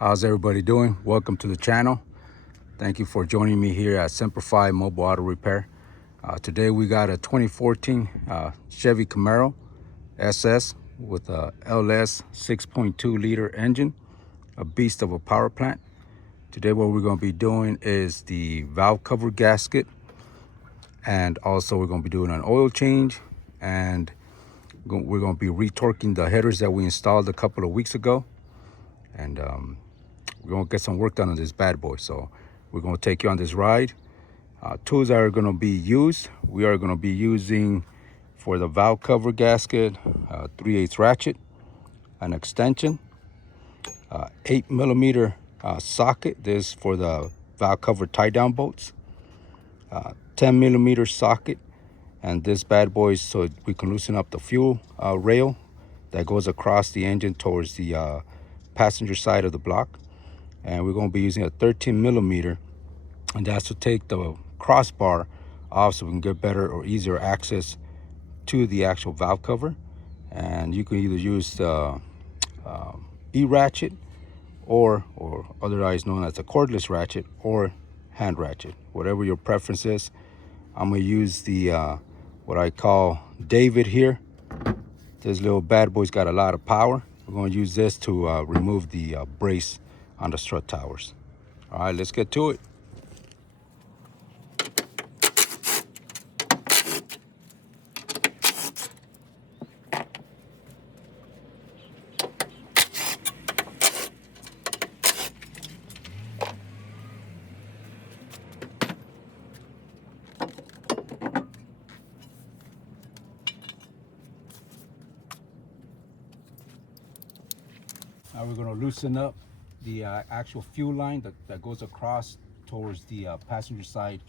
How's everybody doing? Welcome to the channel. Thank you for joining me here at Simplify Mobile Auto Repair. Today we got a 2014 Chevy Camaro SS with a LS 6.2 liter engine, a beast of a power plant. Today what we're going to be doing is the valve cover gasket, and also we're going to be doing an oil change, and we're going to be retorquing the headers that we installed a couple of weeks ago. And we're gonna get some work done on this bad boy. So we're gonna take you on this ride. Tools that are gonna be used, we are gonna be using for the valve cover gasket, 3/8 ratchet, an extension, 8mm socket. This for the valve cover tie down bolts, 10mm socket, and this bad boy is so we can loosen up the fuel rail that goes across the engine towards the passenger side of the block. And we're going to be using a 13mm, and that's to take the crossbar off so we can get better or easier access to the actual valve cover. And you can either use the E-ratchet or otherwise known as a cordless ratchet or hand ratchet, whatever your preference is. I'm going to use the what I call David here. This little bad boy's got a lot of power. We're going to use this to remove the brace on the strut towers. All right, let's get to it. Now we're going to loosen up the actual fuel line that goes across towards the passenger side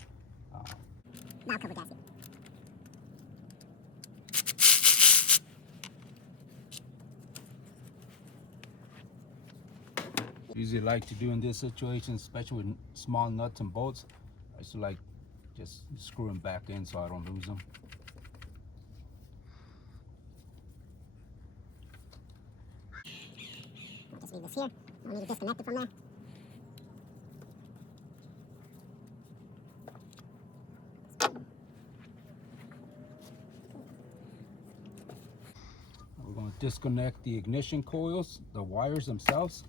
valve cover gasket. Usually like to do in this situation, especially with small nuts and bolts, I used to like just screw them back in so I don't lose them. I'll just leave this here. I don't need to disconnect it from there. We're going to disconnect the ignition coils, the wires themselves.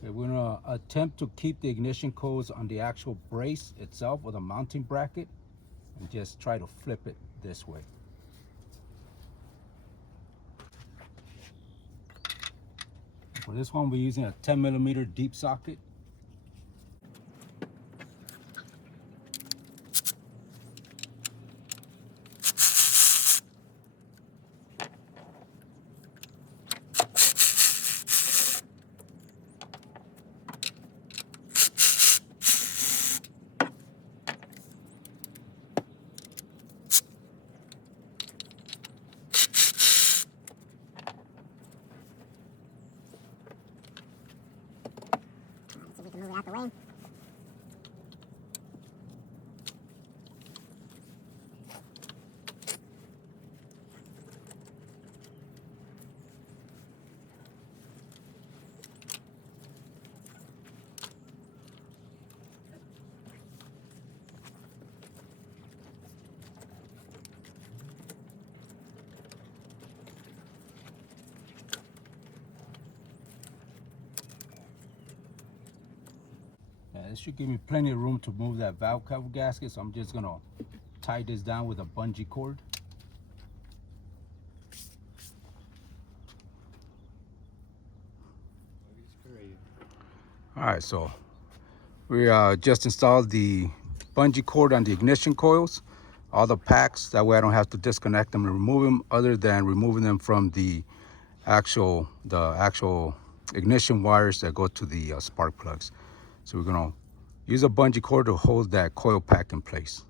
Okay, we're going to attempt to keep the ignition coils on the actual brace itself with a mounting bracket and just try to flip it this way. For this one, we're using a 10mm deep socket. So we can move it out the way. This should give me plenty of room to move that valve cover gasket, so I'm just gonna tie this down with a bungee cord. All right, so we just installed the bungee cord on the ignition coils, all the packs. That way I don't have to disconnect them and remove them, other than removing them from the actual ignition wires that go to the spark plugs. So we're gonna use a bungee cord to hold that coil pack in place.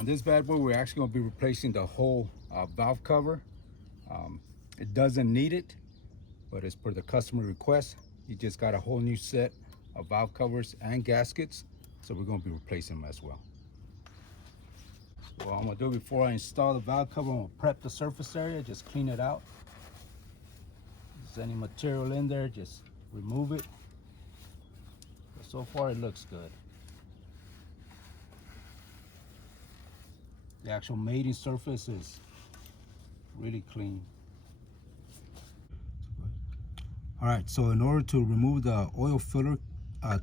On this bad boy, we're actually going to be replacing the whole valve cover. It doesn't need it, but it's per the customer request. He just got a whole new set of valve covers and gaskets, so we're going to be replacing them as well. So what I'm going to do before I install the valve cover, I'm going to prep the surface area, just clean it out. If there's any material in there, just remove it. But so far it looks good. The actual mating surface is really clean. All right, so in order to remove the oil filler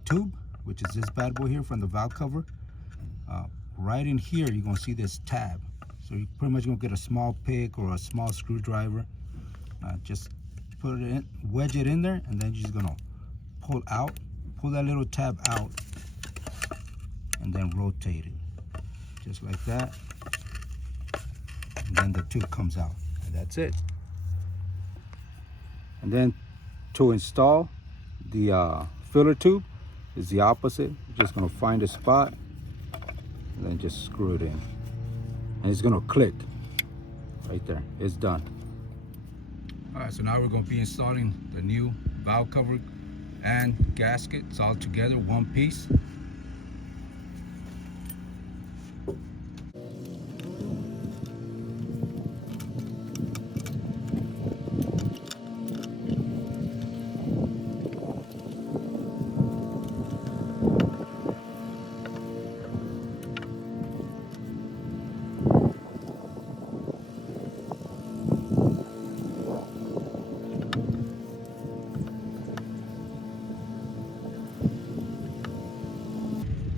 tube, which is this bad boy here from the valve cover, right in here you're gonna see this tab. So you're pretty much gonna get a small pick or a small screwdriver. Just put it in, wedge it in there, and then you're just gonna pull that little tab out, and then rotate it, just like that. And then the tube comes out, and that's it. And then to install the filler tube is the opposite. You're just gonna find a spot and then just screw it in, and it's gonna click right there. It's done. All right, so now we're gonna be installing the new valve cover and gaskets all together, one piece.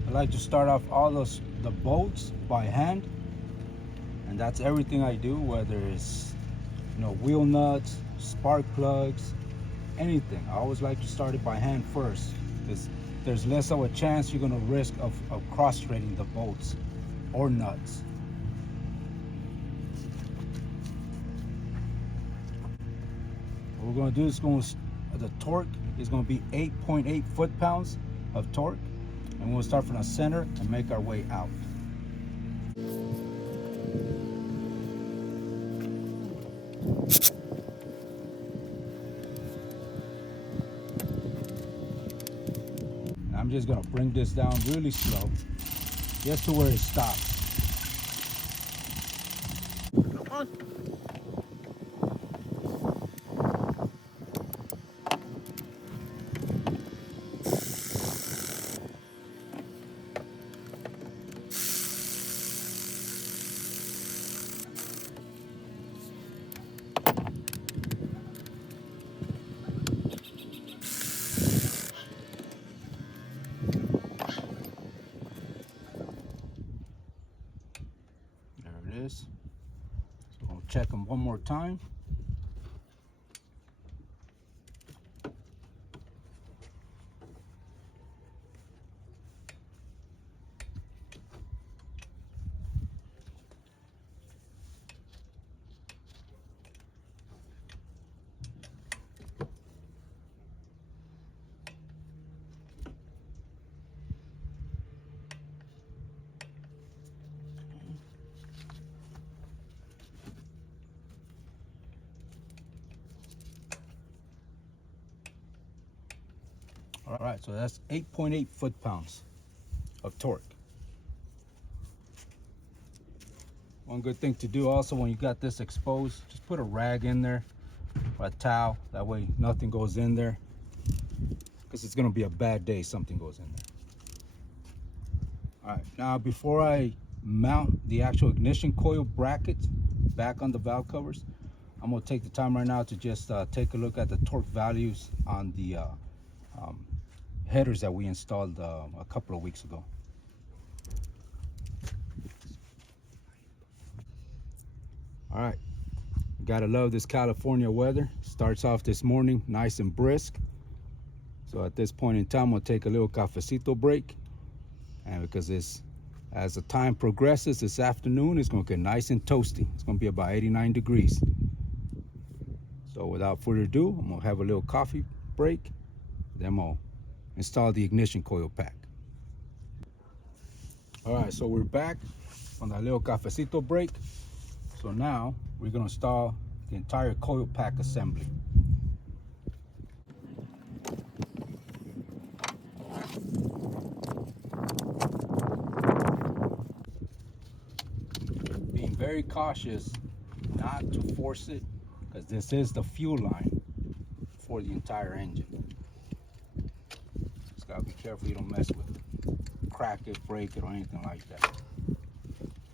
I like to start off all the bolts by hand, and that's everything I do, whether it's wheel nuts, spark plugs, anything. I always like to start it by hand first, because there's less of a chance you're going to risk of cross-threading the bolts or nuts. What we're going to do is the torque is going to be 8.8 foot-pounds of torque. And we'll start from the center and make our way out. And I'm just gonna bring this down really slow, just to where it stops. Come on. So we'll check them one more time. All right, so that's 8.8 foot-pounds of torque. One good thing to do also when you got this exposed, just put a rag in there or a towel. That way nothing goes in there, because it's gonna be a bad day something goes in there. All right, now before I mount the actual ignition coil bracket back on the valve covers, I'm gonna take the time right now to just take a look at the torque values on the headers that we installed a couple of weeks ago. All right, gotta love this California weather. Starts off this morning nice and brisk. So at this point in time, we'll take a little cafecito break, and because as the time progresses this afternoon, it's gonna get nice and toasty. It's gonna be about 89 degrees. So without further ado, I'm gonna have a little coffee break, then I'll install the ignition coil pack. All right, so we're back. on that little cafecito break. So now we're gonna install the entire coil pack assembly. Being very cautious not to force it, because this is the fuel line for the entire engine. Just gotta be careful you don't mess with it, crack it, break it, or anything like that.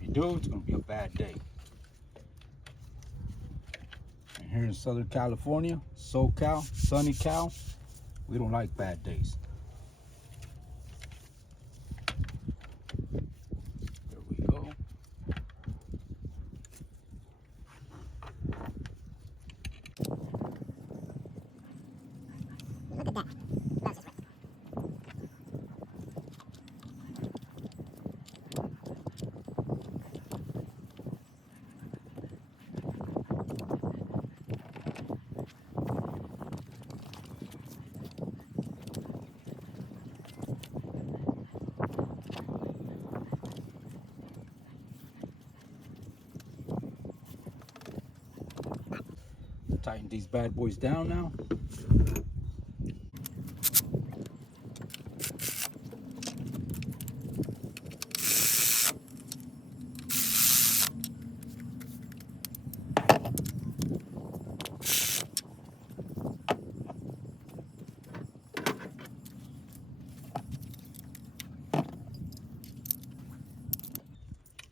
If you do, it's gonna be a bad day. And here in Southern California, SoCal, sunny Cal, we don't like bad days. There we go. Look at that. That's just right. Tighten these bad boys down now.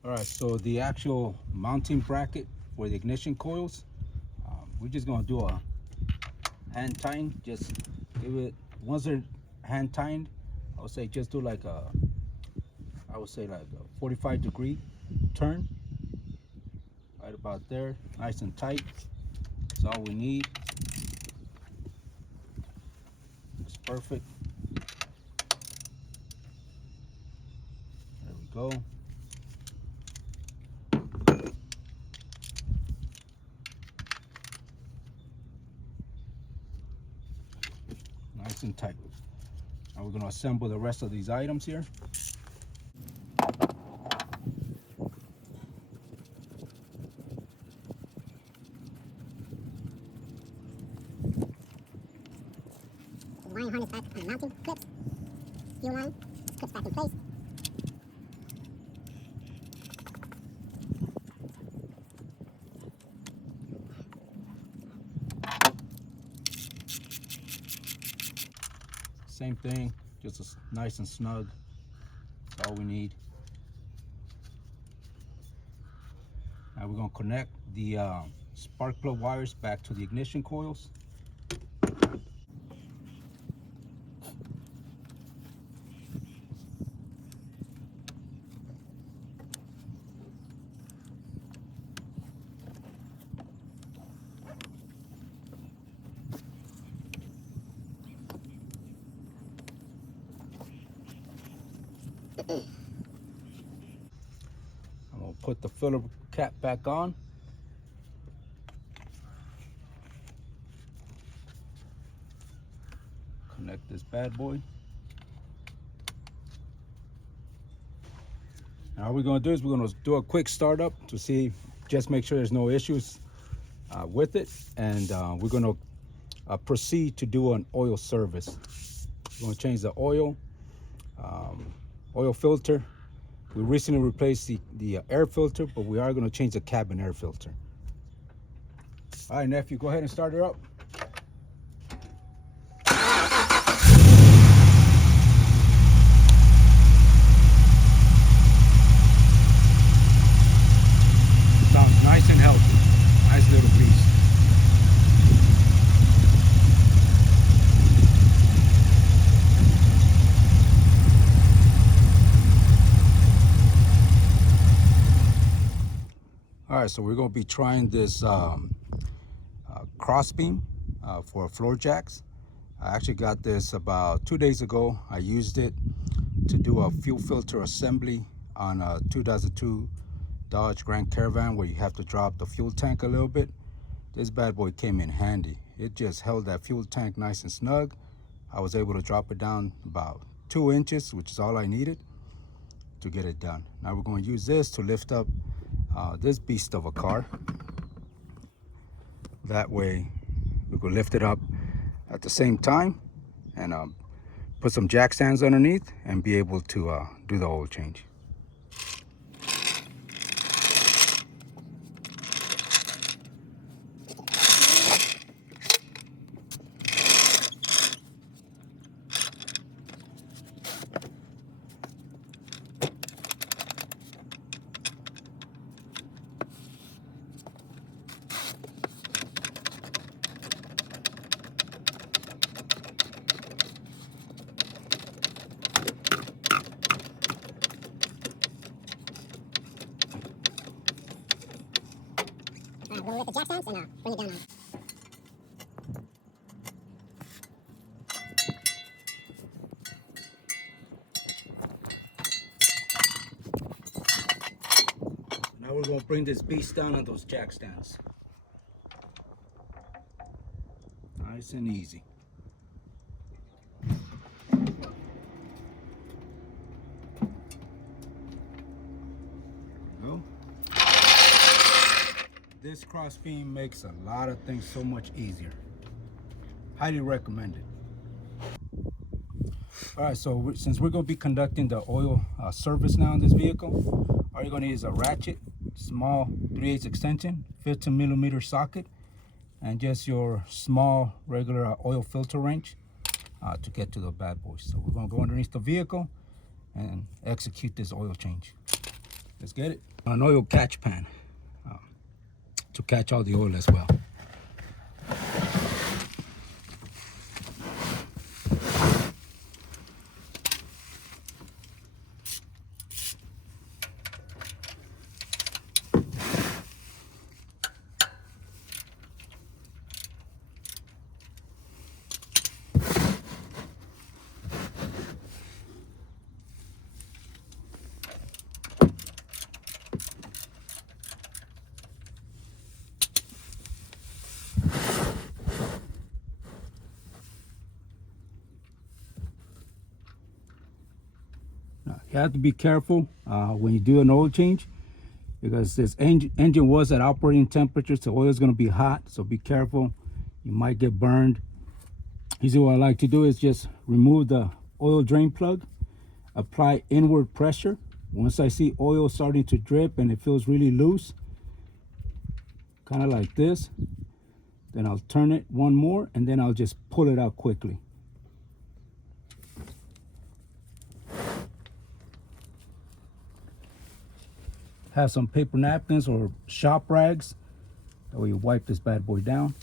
All right, so the actual mounting bracket for the ignition coils, we're just gonna do a hand tighten. Just give it, once they're hand tightened, I would say just do like a, I would say like a 45-degree turn, right about there, nice and tight. That's all we need. It's perfect. There we go. Nice and tight. Now we're going to assemble the rest of these items here. Wiring harness back on the mounting clips. Fuel line clips back in place. Same thing, just nice and snug. That's all we need. Now we're going to connect the spark plug wires back to the ignition coils. I'm going to put the filler cap back on. Connect this bad boy. Now what we're going to do is we're going to do a quick startup to see, just make sure there's no issues with it. And we're going to proceed to do an oil service. We're going to change the oil filter. We recently replaced the air filter, but we are going to change the cabin air filter. All right, nephew, go ahead and start her up. Sounds nice and healthy. Nice little piece. All right, so we're going to be trying this crossbeam for floor jacks. I actually got this about 2 days ago. I used it to do a fuel filter assembly on a 2002 Dodge Grand Caravan, where you have to drop the fuel tank a little bit. This bad boy came in handy. It just held that fuel tank nice and snug. I was able to drop it down about 2 inches, which is all I needed, to get it done. Now we're going to use this to lift up this beast of a car. That way we can lift it up at the same time and put some jack stands underneath and be able to do the oil change. We'll lift the jack stands and bring it down on. Now we're going to bring this beast down on those jack stands. Nice and easy. There we go. This cross beam makes a lot of things so much easier. Highly recommended. All right, so since we're going to be conducting the oil service now in this vehicle, all you're going to need is a ratchet, small 3/8 extension, 15mm socket, and just your small regular oil filter wrench to get to the bad boys. So we're going to go underneath the vehicle and execute this oil change. Let's get it. An oil catch pan to catch all the oil as well. You have to be careful when you do an oil change, because this engine was at operating temperature, so oil is going to be hot, so be careful. You might get burned. Usually what I like to do is just remove the oil drain plug, apply inward pressure. Once I see oil starting to drip and it feels really loose, kind of like this, then I'll turn it one more and then I'll just pull it out quickly. Have some paper napkins or shop rags. That way you wipe this bad boy down.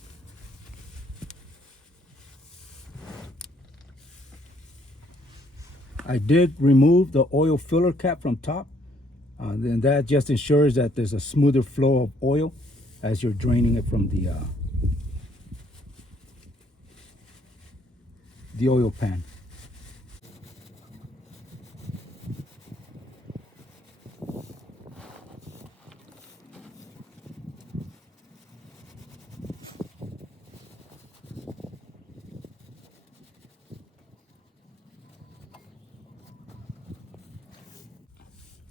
I did remove the oil filler cap from top. Then that just ensures that there's a smoother flow of oil as you're draining it from the oil pan.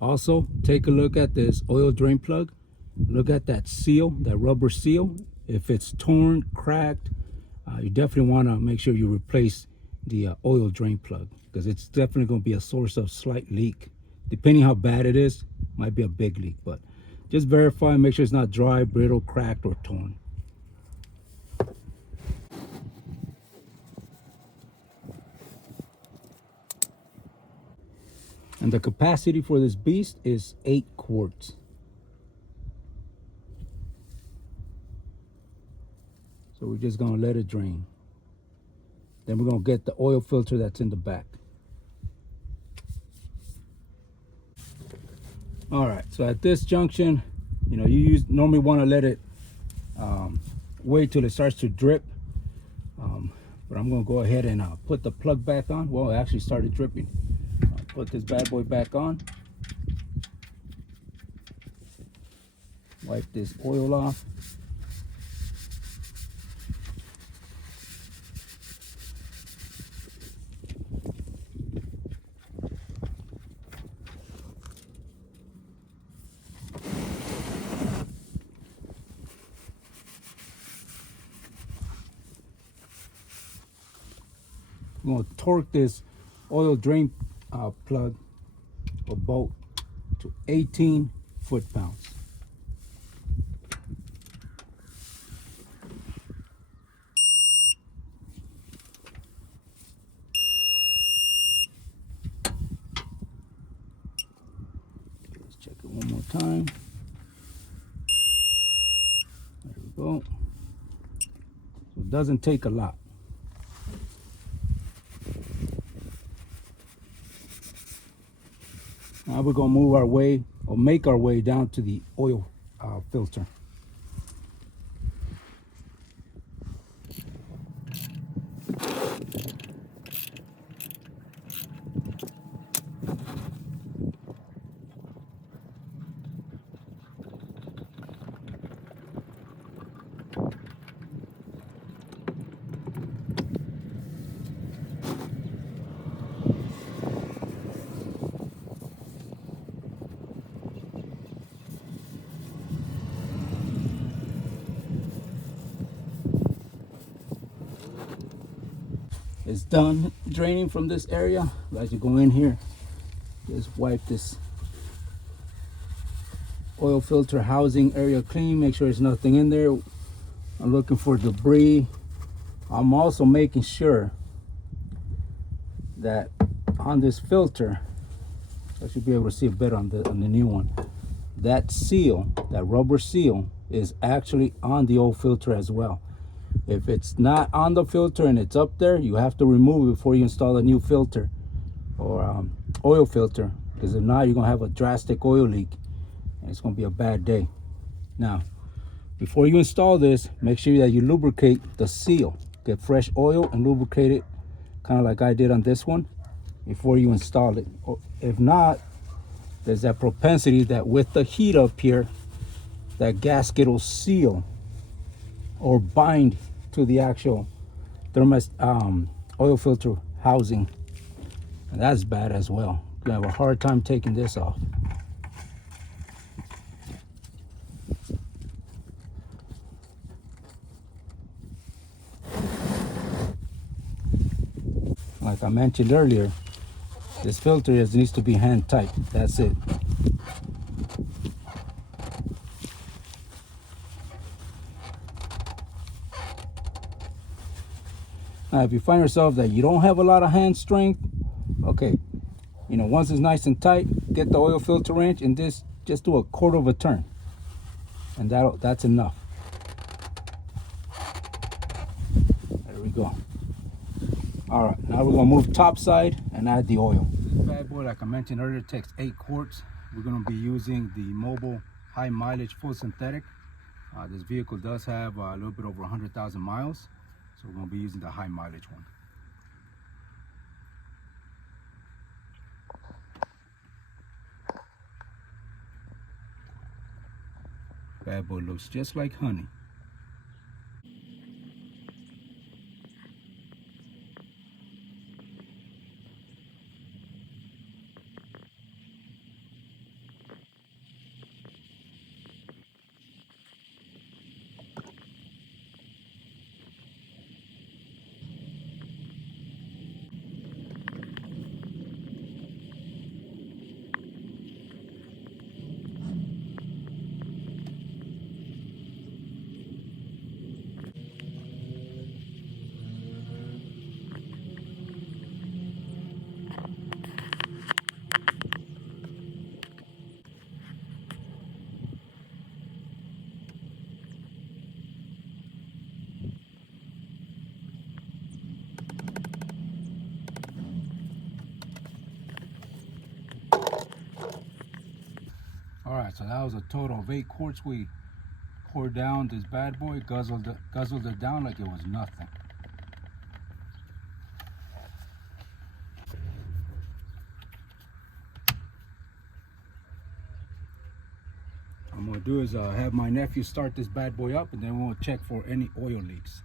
Also, take a look at this oil drain plug. Look at that seal, that rubber seal. If it's torn, cracked, you definitely want to make sure you replace the oil drain plug, because it's definitely going to be a source of slight leak. Depending how bad it is, might be a big leak, but just verify and make sure it's not dry, brittle, cracked, or torn. And the capacity for this beast is 8 quarts. So we're just gonna let it drain. Then we're gonna get the oil filter that's in the back. All right, so at this junction, you normally wanna let it wait till it starts to drip. But I'm gonna go ahead and put the plug back on. Well, it actually started dripping. Put this bad boy back on. Wipe this oil off. We're going to torque this oil drain plug or bolt to 18 foot-pounds. Let's check it one more time. There we go. So it doesn't take a lot. Now we're going to move our way, or make our way down to the oil filter. It's done draining from this area. As you go in here, just wipe this oil filter housing area clean. Make sure there's nothing in there. I'm looking for debris. I'm also making sure that on this filter, I should be able to see it better on the new one. That seal, that rubber seal, is actually on the old filter as well. If it's not on the filter and it's up there, you have to remove it before you install a new filter or oil filter, because if not, you're gonna have a drastic oil leak and it's gonna be a bad day. Now, before you install this, make sure that you lubricate the seal. Get fresh oil and lubricate it, kind of like I did on this one, before you install it. If not, there's that propensity that with the heat up here, that gasket will seal or bind to the actual oil filter housing, and that's bad as well. You have a hard time taking this off. Like I mentioned earlier, this filter needs to be hand tight. That's it. Now, if you find yourself that you don't have a lot of hand strength, okay, once it's nice and tight, get the oil filter wrench and just do a quarter of a turn, and that's enough. There we go. All right, now we're gonna move top side and add the oil. This bad boy, like I mentioned earlier, takes 8 quarts. We're gonna be using the Mobile high mileage full synthetic. This vehicle does have a little bit over 100,000 miles. So we're going to be using the high mileage one. Bad boy looks just like honey. All right, so that was a total of 8 quarts we poured down this bad boy, guzzled it down like it was nothing. What I'm gonna do is have my nephew start this bad boy up, and then we'll check for any oil leaks.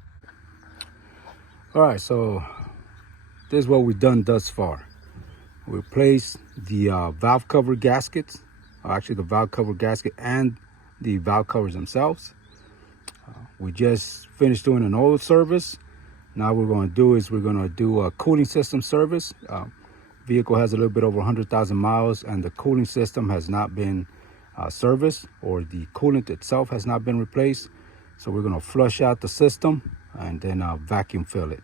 All right, so this is what we've done thus far. We replaced the valve cover gaskets, actually the valve cover gasket and the valve covers themselves. We just finished doing an oil service, Now what we're going to do is we're going to do a cooling system service. Vehicle has a little bit over 100,000 miles, and the cooling system has not been serviced, or the coolant itself has not been replaced. So we're going to flush out the system and then vacuum fill it.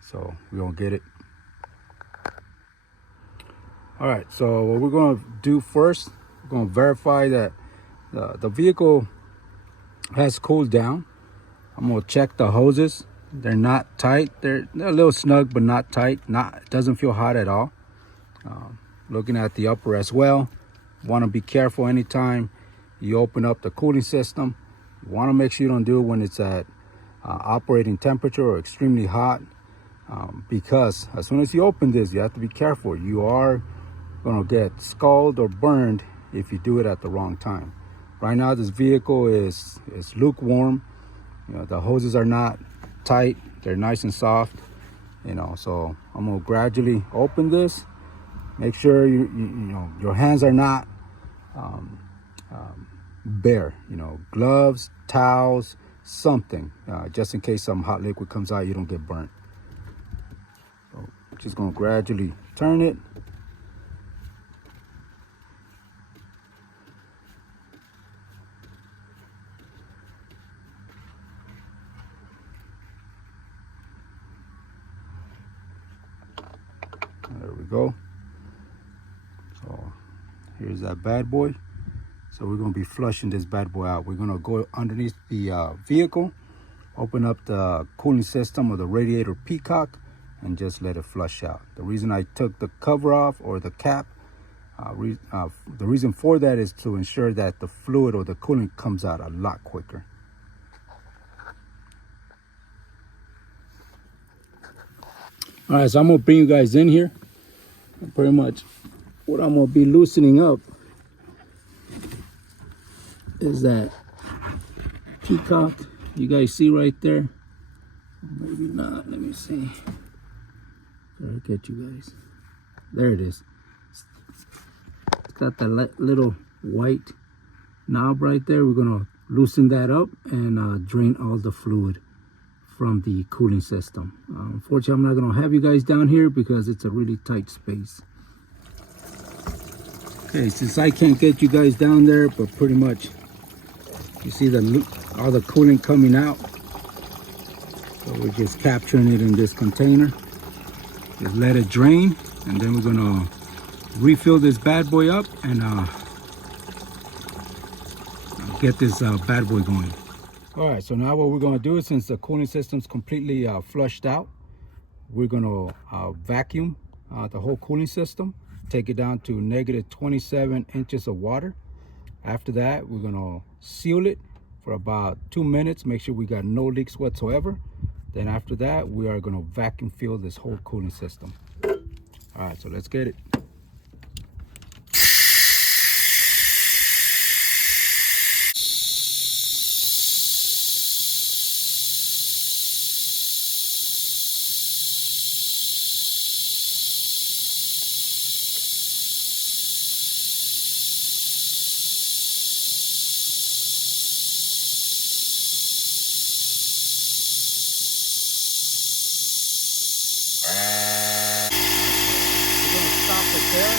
So we're going to get it. All right, so what we're going to do first, we're going to verify that the vehicle has cooled down. I'm going to check the hoses. They're not tight. They're a little snug, but not tight. It doesn't feel hot at all. Looking at the upper as well. Want to be careful anytime you open up the cooling system. You want to make sure you don't do it when it's at operating temperature or extremely hot, because as soon as you open this, you have to be careful. You are going to get scalded or burned if you do it at the wrong time. Right now, this vehicle is lukewarm. You know, the hoses are not tight. They're nice and soft. You know, so I'm gonna gradually open this. Make sure you know your hands are not bare. You know, gloves, towels, something, just in case some hot liquid comes out, you don't get burnt. So just gonna gradually turn it. There we go. So here's that bad boy. So we're going to be flushing this bad boy out. We're going to go underneath the vehicle, open up the cooling system or the radiator peacock, and just let it flush out. The reason I took the cover off, or the cap, the reason for that is to ensure that the fluid or the coolant comes out a lot quicker. All right, so I'm going to bring you guys in here. Pretty much what I'm going to be loosening up is that peacock you guys see right there. Maybe not. Let me see. I'll get you guys. There it is. It's got that little white knob right there. We're going to loosen that up and drain all the fluid from the cooling system. Unfortunately, I'm not going to have you guys down here because it's a really tight space. Okay, since I can't get you guys down there, but pretty much you see all the coolant coming out. So we're just capturing it in this container. Just let it drain, and then we're going to refill this bad boy up and get this bad boy going. All right, so now what we're going to do is, since the cooling system's completely flushed out, we're going to vacuum the whole cooling system, take it down to negative 27 inches of water. After that, we're going to seal it for about 2 minutes, make sure we got no leaks whatsoever. Then after that, we are going to vacuum fill this whole cooling system. All right, so let's get it. Stop it there.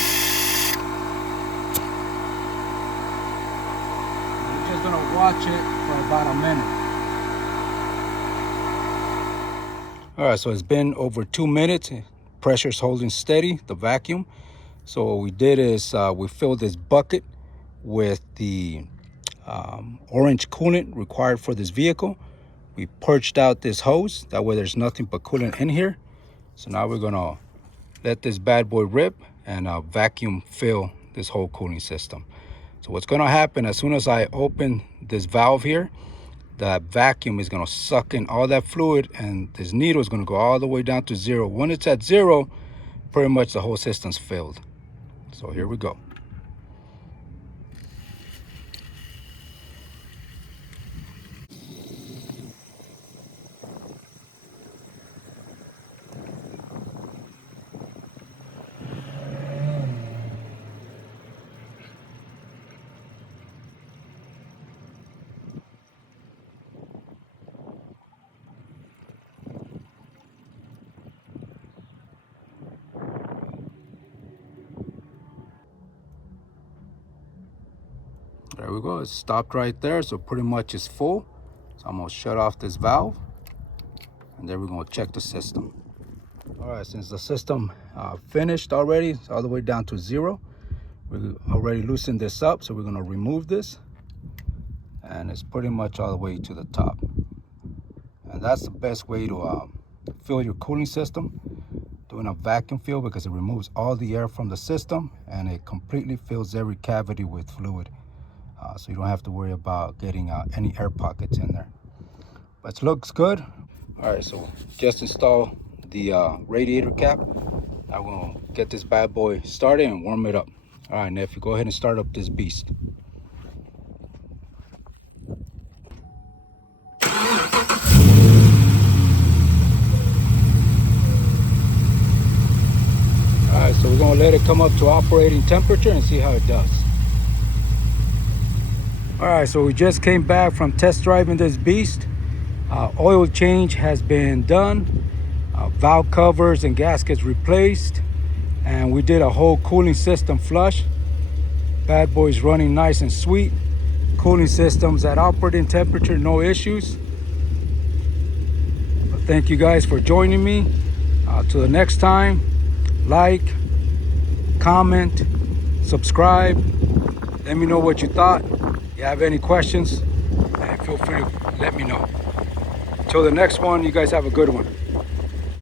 We're just gonna watch it for about a minute. All right, so it's been over 2 minutes. Pressure's holding steady, the vacuum. So what we did is we filled this bucket with the orange coolant required for this vehicle. We purged out this hose, that way there's nothing but coolant in here. So now we're gonna let this bad boy rip and vacuum fill this whole cooling system. So what's gonna happen, as soon as I open this valve here, that vacuum is gonna suck in all that fluid, and this needle is gonna go all the way down to zero. When it's at zero, pretty much the whole system's filled. So here we go. There we go. It stopped right there, so pretty much it's full. So I'm gonna shut off this valve, and then we're gonna check the system. All right, since the system finished already, it's all the way down to 0. We already loosened this up, so we're gonna remove this, and it's pretty much all the way to the top. And that's the best way to fill your cooling system, doing a vacuum fill, because it removes all the air from the system and it completely fills every cavity with fluid. So you don't have to worry about getting any air pockets in there. But it looks good. All right, so just install the radiator cap. I'm gonna get this bad boy started and warm it up. All right, nephew, go ahead and start up this beast. All right, so we're gonna let it come up to operating temperature and see how it does. All right, so we just came back from test driving this beast. Oil change has been done. Valve covers and gaskets replaced. And we did a whole cooling system flush. Bad boy's running nice and sweet. Cooling system's at operating temperature, no issues. But thank you guys for joining me. Till the next time, like, comment, subscribe. Let me know what you thought. If you have any questions, feel free to let me know. Till the next one, you guys have a good one.